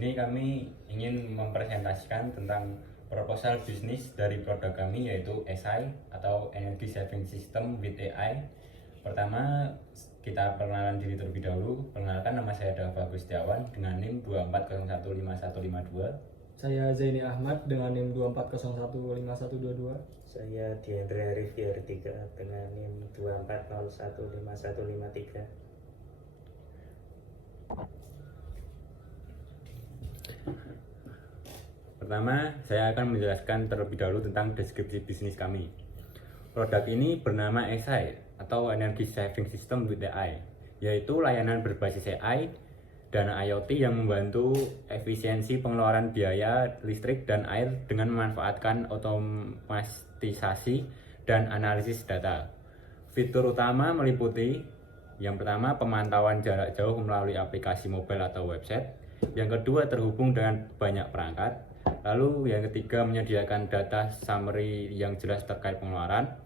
sini kami ingin mempresentasikan tentang proposal bisnis dari produk kami, yaitu SI atau Energy Saving System with AI. Pertama, kita perkenalan diri terlebih dahulu. Perkenalkan, nama saya Dava Gustiawan dengan NIM 24015152. Saya Zaini Ahmad dengan NIM 24015122. Saya Diandra Riviartika dengan NIM 24015153. Pertama, saya akan menjelaskan terlebih dahulu tentang deskripsi bisnis kami. Produk ini bernama SI atau Energy Saving System with AI, yaitu layanan berbasis AI dan IoT yang membantu efisiensi pengeluaran biaya listrik dan air dengan memanfaatkan otomatisasi dan analisis data. Fitur utama meliputi yang pertama, pemantauan jarak jauh melalui aplikasi mobile atau website. Yang kedua, terhubung dengan banyak perangkat. Lalu yang ketiga, menyediakan data summary yang jelas terkait pengeluaran.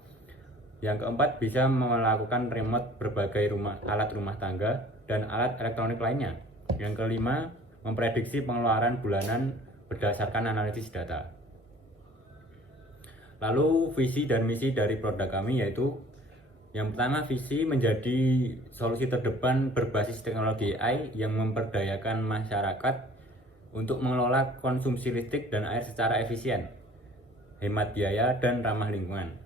Yang keempat, bisa melakukan remote berbagai alat rumah tangga dan alat elektronik lainnya. Yang kelima, memprediksi pengeluaran bulanan berdasarkan analisis data. Lalu visi dan misi dari produk kami yaitu yang pertama, visi menjadi solusi terdepan berbasis teknologi AI yang memperdayakan masyarakat untuk mengelola konsumsi listrik dan air secara efisien, hemat biaya, dan ramah lingkungan.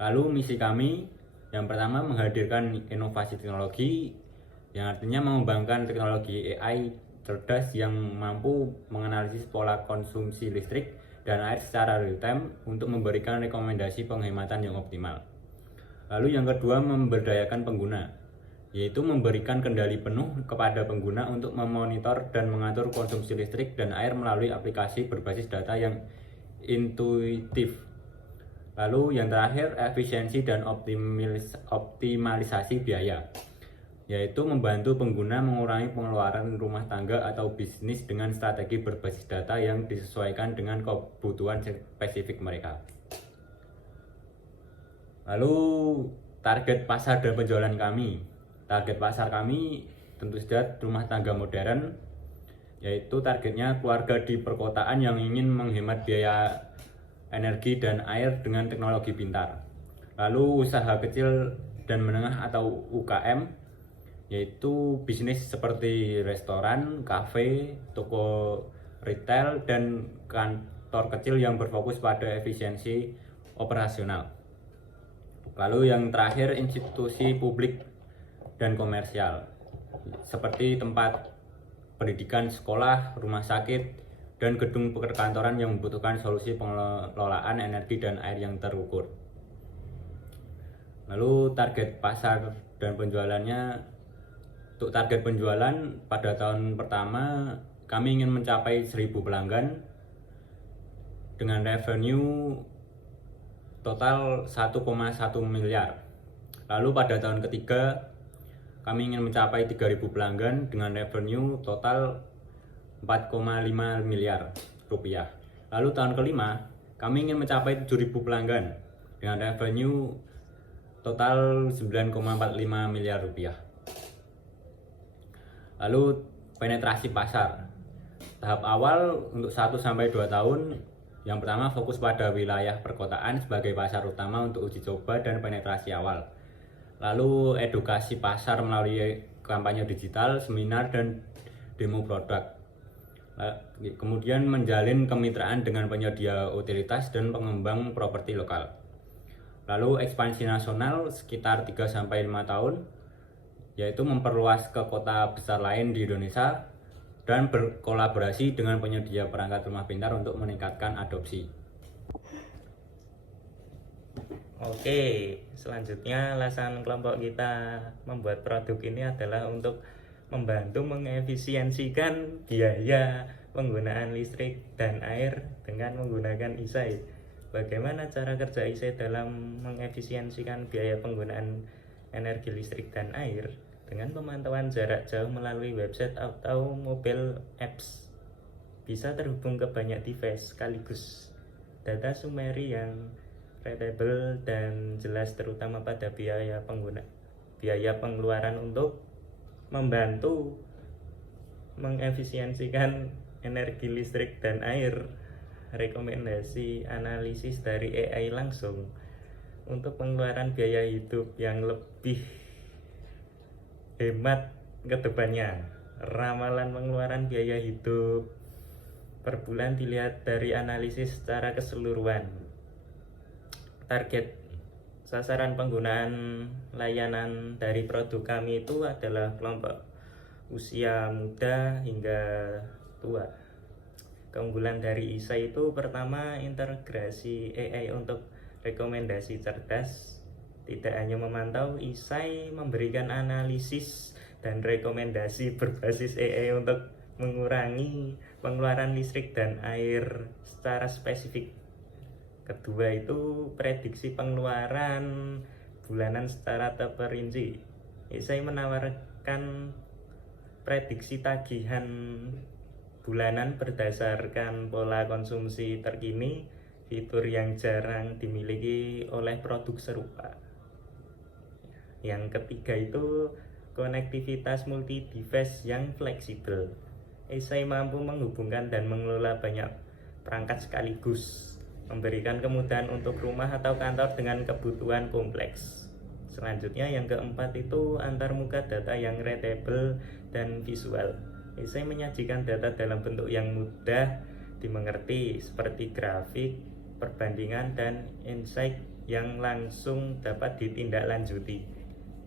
Lalu misi kami yang pertama, menghadirkan inovasi teknologi yang artinya mengembangkan teknologi AI cerdas yang mampu menganalisis pola konsumsi listrik dan air secara real time untuk memberikan rekomendasi penghematan yang optimal. Lalu yang kedua, memberdayakan pengguna, yaitu memberikan kendali penuh kepada pengguna untuk memonitor dan mengatur konsumsi listrik dan air melalui aplikasi berbasis data yang intuitif. Lalu yang terakhir, efisiensi dan optimalisasi biaya, yaitu membantu pengguna mengurangi pengeluaran rumah tangga atau bisnis dengan strategi berbasis data yang disesuaikan dengan kebutuhan spesifik mereka. Lalu target pasar dan penjualan kami. Target pasar kami tentu saja rumah tangga modern, yaitu targetnya keluarga di perkotaan yang ingin menghemat biaya energi dan air dengan teknologi pintar. Lalu usaha kecil dan menengah atau UKM, yaitu bisnis seperti restoran, kafe, toko retail, dan kantor kecil yang berfokus pada efisiensi operasional. Lalu yang terakhir, institusi publik dan komersial seperti tempat pendidikan, sekolah, rumah sakit, dan gedung perkantoran yang membutuhkan solusi pengelolaan energi dan air yang terukur. Lalu target pasar dan penjualannya, untuk target penjualan pada tahun pertama kami ingin mencapai 1.000 pelanggan dengan revenue total 1,1 miliar. Lalu pada tahun ketiga kami ingin mencapai 3.000 pelanggan dengan revenue total 4,5 miliar rupiah. Lalu tahun kelima kami ingin mencapai 7.000 pelanggan dengan revenue total 9,45 miliar rupiah. Lalu penetrasi pasar. Tahap awal untuk 1-2 tahun, yang pertama fokus pada wilayah perkotaan sebagai pasar utama untuk uji coba dan penetrasi awal. Lalu edukasi pasar melalui kampanye digital, seminar, dan demo produk. Kemudian menjalin kemitraan dengan penyedia utilitas dan pengembang properti lokal. Lalu ekspansi nasional sekitar 3-5 tahun, yaitu memperluas ke kota besar lain di Indonesia dan berkolaborasi dengan penyedia perangkat rumah pintar untuk meningkatkan adopsi. Oke, selanjutnya alasan kelompok kita membuat produk ini adalah untuk membantu mengefisiensikan biaya penggunaan listrik dan air dengan menggunakan ISAI. Bagaimana cara kerja ISAI dalam mengefisiensikan biaya penggunaan energi listrik dan air? Dengan pemantauan jarak jauh melalui website atau mobile apps, bisa terhubung ke banyak device sekaligus. Data summary yang readable dan jelas terutama pada biaya pengeluaran untuk membantu mengefisiensikan energi listrik dan air, rekomendasi analisis dari AI langsung untuk pengeluaran biaya hidup yang lebih hemat ke depannya. Ramalan pengeluaran biaya hidup per bulan dilihat dari analisis secara keseluruhan. Target sasaran penggunaan layanan dari produk kami itu adalah kelompok usia muda hingga tua. Keunggulan dari ISAI itu pertama, integrasi AI untuk rekomendasi cerdas. Tidak hanya memantau, ISAI memberikan analisis dan rekomendasi berbasis AI untuk mengurangi pengeluaran listrik dan air secara spesifik. Kedua itu prediksi pengeluaran bulanan secara terperinci. ISAI menawarkan prediksi tagihan bulanan berdasarkan pola konsumsi terkini, fitur yang jarang dimiliki oleh produk serupa. Yang ketiga itu konektivitas multi device yang fleksibel. ISAI mampu menghubungkan dan mengelola banyak perangkat sekaligus, memberikan kemudahan untuk rumah atau kantor dengan kebutuhan kompleks. Selanjutnya yang keempat itu antarmuka data yang readable dan visual. ISAI menyajikan data dalam bentuk yang mudah dimengerti seperti grafik, perbandingan, dan insight yang langsung dapat ditindaklanjuti.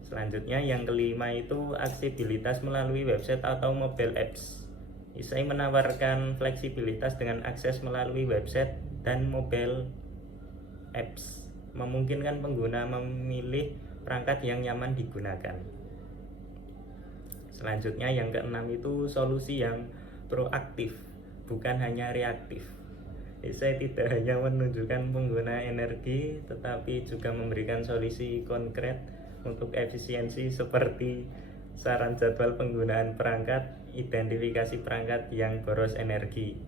Selanjutnya yang kelima itu aksesibilitas melalui website atau mobile apps. ISAI menawarkan fleksibilitas dengan akses melalui website dan mobile apps, memungkinkan pengguna memilih perangkat yang nyaman digunakan. Selanjutnya yang keenam itu solusi yang proaktif, bukan hanya reaktif. ISAI tidak hanya menunjukkan pengguna energi, tetapi juga memberikan solusi konkret untuk efisiensi seperti saran jadwal penggunaan perangkat, identifikasi perangkat yang boros energi.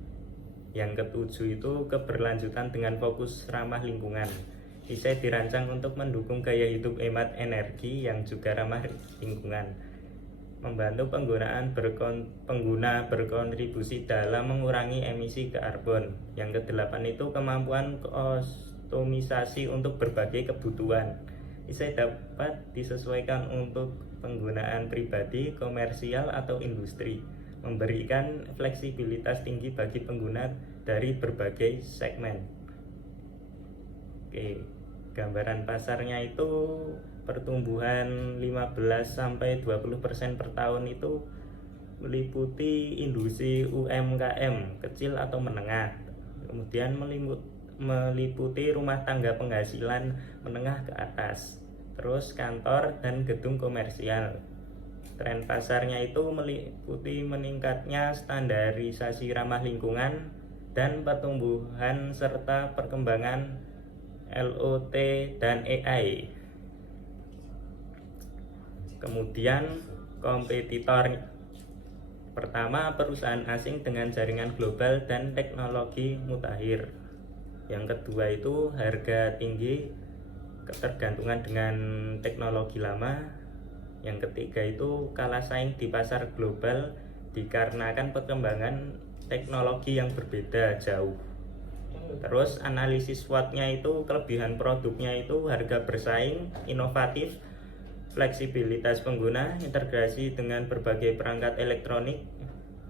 Yang ketujuh itu keberlanjutan dengan fokus ramah lingkungan. ISAI dirancang untuk mendukung gaya hidup hemat energi yang juga ramah lingkungan, membantu pengguna berkontribusi dalam mengurangi emisi karbon. Yang kedelapan itu kemampuan kustomisasi untuk berbagai kebutuhan. ISAI dapat disesuaikan untuk penggunaan pribadi, komersial, atau industri, memberikan fleksibilitas tinggi bagi pengguna dari berbagai segmen. Oke, gambaran pasarnya itu pertumbuhan 15-20% per tahun itu meliputi industri UMKM kecil atau menengah, kemudian meliputi rumah tangga penghasilan menengah ke atas, terus kantor dan gedung komersial. Tren pasarnya itu meliputi meningkatnya standarisasi ramah lingkungan dan pertumbuhan serta perkembangan LOT dan AI. Kemudian kompetitor pertama, perusahaan asing dengan jaringan global dan teknologi mutakhir. Yang kedua itu harga tinggi, ketergantungan dengan teknologi lama. Yang ketiga itu kalah saing di pasar global dikarenakan perkembangan teknologi yang berbeda jauh. Terus analisis SWOT-nya itu kelebihan produknya itu harga bersaing, inovatif, fleksibilitas pengguna, integrasi dengan berbagai perangkat elektronik.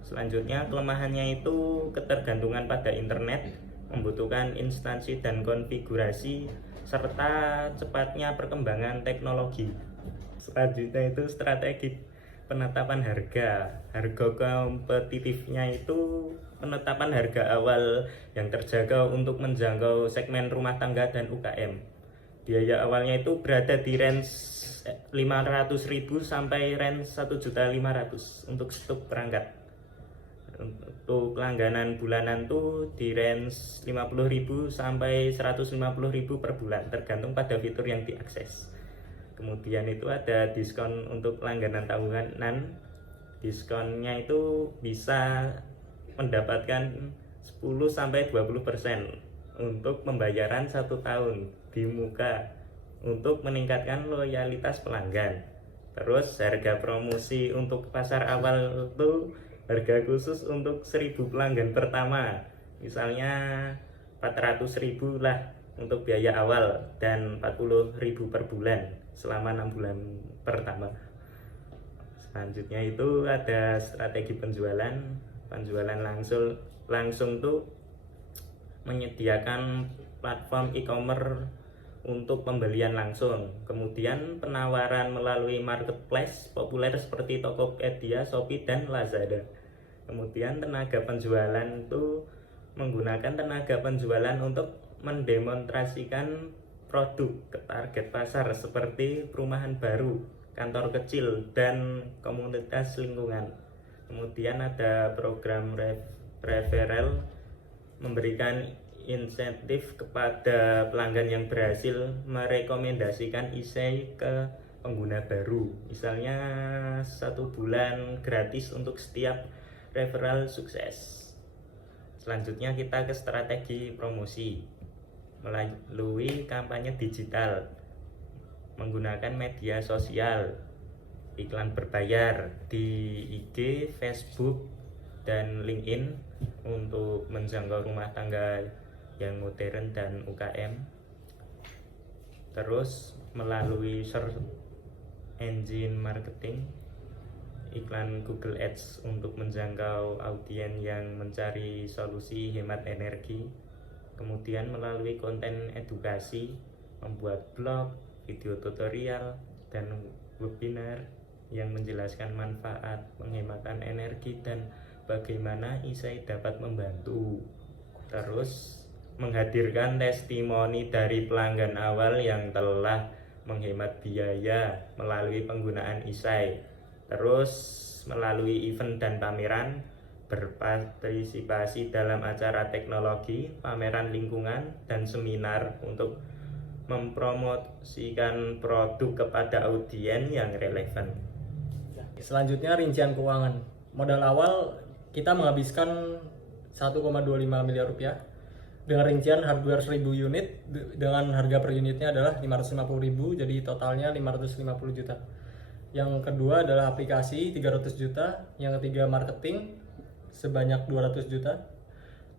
Selanjutnya kelemahannya itu ketergantungan pada internet, membutuhkan instansi dan konfigurasi, serta cepatnya perkembangan teknologi. Selanjutnya itu strategi penetapan harga. Harga kompetitifnya itu penetapan harga awal yang terjangkau untuk menjangkau segmen rumah tangga dan UKM. Biaya awalnya itu berada di range 500.000 sampai range 1.500.000 untuk stok perangkat. Untuk langganan bulanan tuh di range 50.000 sampai 150.000 per bulan, tergantung pada fitur yang diakses. Kemudian itu ada diskon untuk langganan tahunan. Diskonnya itu bisa mendapatkan 10 sampai 20% untuk pembayaran 1 tahun di muka untuk meningkatkan loyalitas pelanggan. Terus harga promosi untuk pasar awal itu harga khusus untuk 1000 pelanggan pertama, misalnya 400.000 lah untuk biaya awal dan 40.000 per bulan selama 6 bulan pertama. Selanjutnya itu ada strategi penjualan langsung tuh menyediakan platform e-commerce untuk pembelian langsung, kemudian penawaran melalui marketplace populer seperti Tokopedia, Shopee, dan Lazada. Kemudian tenaga penjualan itu menggunakan tenaga penjualan untuk mendemonstrasikan produk ke target pasar seperti perumahan baru, kantor kecil, dan komunitas lingkungan. Kemudian ada program referral, memberikan insentif kepada pelanggan yang berhasil merekomendasikan isai ke pengguna baru, misalnya 1 bulan gratis untuk setiap referral sukses. Selanjutnya kita ke strategi promosi melalui kampanye digital menggunakan media sosial, iklan berbayar di IG, Facebook, dan LinkedIn untuk menjangkau rumah tangga yang modern dan UKM. Terus melalui search engine marketing, iklan Google Ads untuk menjangkau audiens yang mencari solusi hemat energi. Kemudian melalui konten edukasi, membuat blog, video tutorial, dan webinar yang menjelaskan manfaat penghematan energi dan bagaimana isai dapat membantu. Terus menghadirkan testimoni dari pelanggan awal yang telah menghemat biaya melalui penggunaan isai. Terus melalui event dan pameran, berpartisipasi dalam acara teknologi, pameran lingkungan, dan seminar untuk mempromosikan produk kepada audiens yang relevan. Selanjutnya rincian keuangan. Modal awal kita menghabiskan 1,25 miliar rupiah dengan rincian hardware 1000 unit dengan harga per unitnya adalah 550.000, jadi totalnya 550 juta. Yang kedua adalah aplikasi 300 juta, yang ketiga marketing sebanyak 200 juta,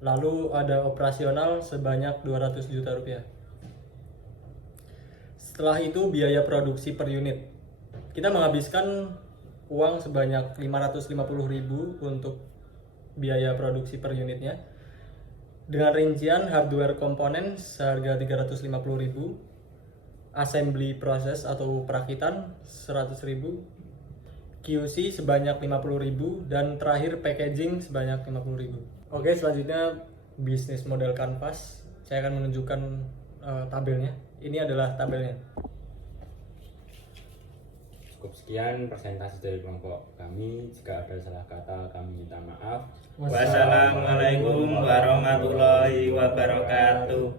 lalu ada operasional sebanyak 200 juta rupiah. Setelah itu biaya produksi per unit. Kita menghabiskan uang sebanyak 550.000 untuk biaya produksi per unitnya. Dengan rincian hardware komponen seharga 350.000, assembly proses atau perakitan 100.000, QC sebanyak 50.000, dan terakhir packaging sebanyak 50.000. Oke, selanjutnya bisnis model kanvas. Saya akan menunjukkan tabelnya. Ini adalah tabelnya. Cukup sekian presentasi dari kelompok kami. Jika ada salah kata kami minta maaf. Wassalamualaikum warahmatullahi wabarakatuh.